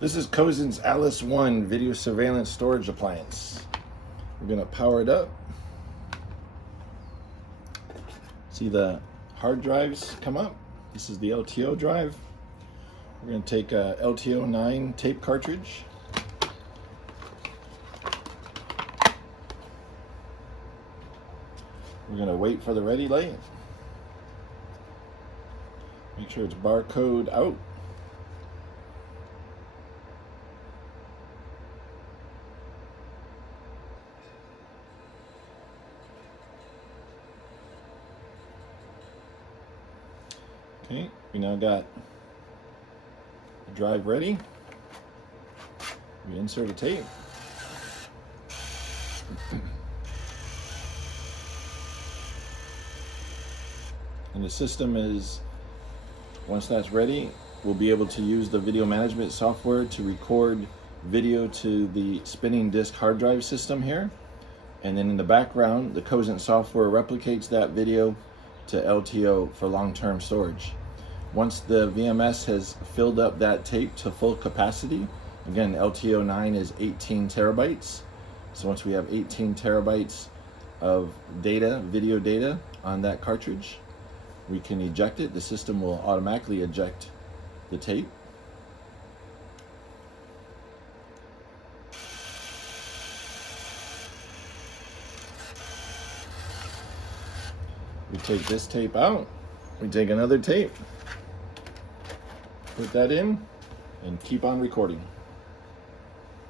This is Cozen's ALICE1 video surveillance storage appliance. We're going to power it up. See the hard drives come up? This is the LTO drive. We're going to take a LTO9 tape cartridge. We're going to wait for the ready light. Make sure it's barcode out. Okay, we now got the drive ready. We insert a tape. And the system is, once that's ready, we'll be able to use the video management software to record video to the spinning disk hard drive system here. And then in the background, the Cozen software replicates that video to LTO for long-term storage. Once the VMS has filled up that tape to full capacity, again, LTO9 is 18 terabytes. So once we have 18 terabytes of data, video data on that cartridge, we can eject it. The system will automatically eject the tape. We take this tape out, we take another tape, put that in, and keep on recording.